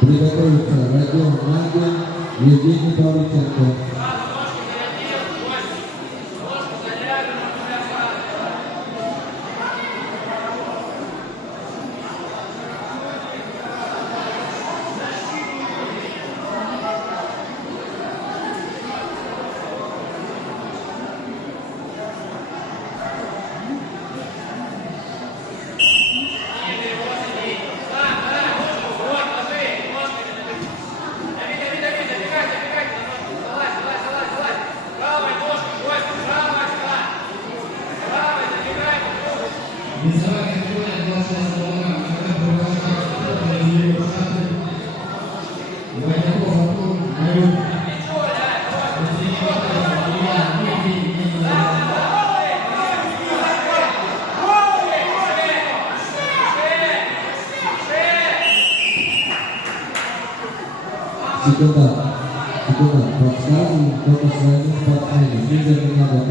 Приготовиться Родион Мангин, Евгений Павличенко. Секунда, подсказываю, кто-то своими спортсменами, лидер не надо